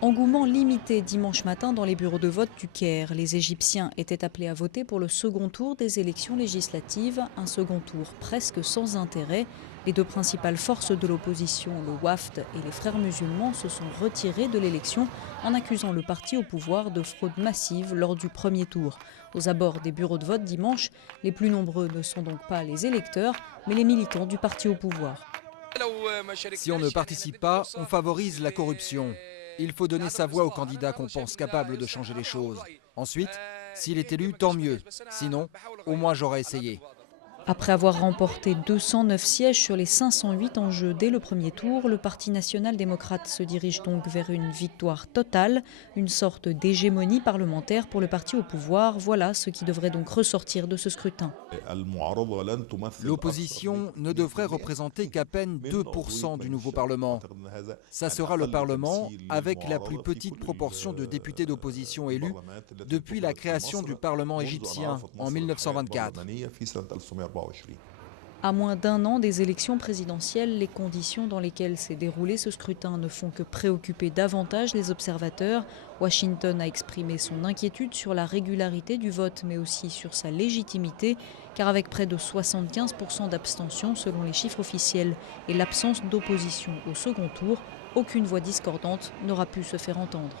Engouement limité dimanche matin dans les bureaux de vote du Caire. Les Égyptiens étaient appelés à voter pour le second tour des élections législatives, un second tour presque sans intérêt. Les deux principales forces de l'opposition, le Wafd et les Frères musulmans, se sont retirés de l'élection en accusant le parti au pouvoir de fraude massive lors du premier tour. Aux abords des bureaux de vote dimanche, les plus nombreux ne sont donc pas les électeurs, mais les militants du parti au pouvoir. Si on ne participe pas, on favorise la corruption. Il faut donner sa voix au candidat qu'on pense capable de changer les choses. Ensuite, s'il est élu, tant mieux. Sinon, au moins j'aurais essayé. Après avoir remporté 209 sièges sur les 508 en jeu dès le premier tour, le Parti national-démocrate se dirige donc vers une victoire totale, une sorte d'hégémonie parlementaire pour le parti au pouvoir. Voilà ce qui devrait donc ressortir de ce scrutin. L'opposition ne devrait représenter qu'à peine 2% du nouveau Parlement. Ça sera le Parlement avec la plus petite proportion de députés d'opposition élus depuis la création du Parlement égyptien en 1924. À moins d'un an des élections présidentielles, les conditions dans lesquelles s'est déroulé ce scrutin ne font que préoccuper davantage les observateurs. Washington a exprimé son inquiétude sur la régularité du vote, mais aussi sur sa légitimité, car avec près de 75% d'abstention selon les chiffres officiels et l'absence d'opposition au second tour, aucune voix discordante n'aura pu se faire entendre.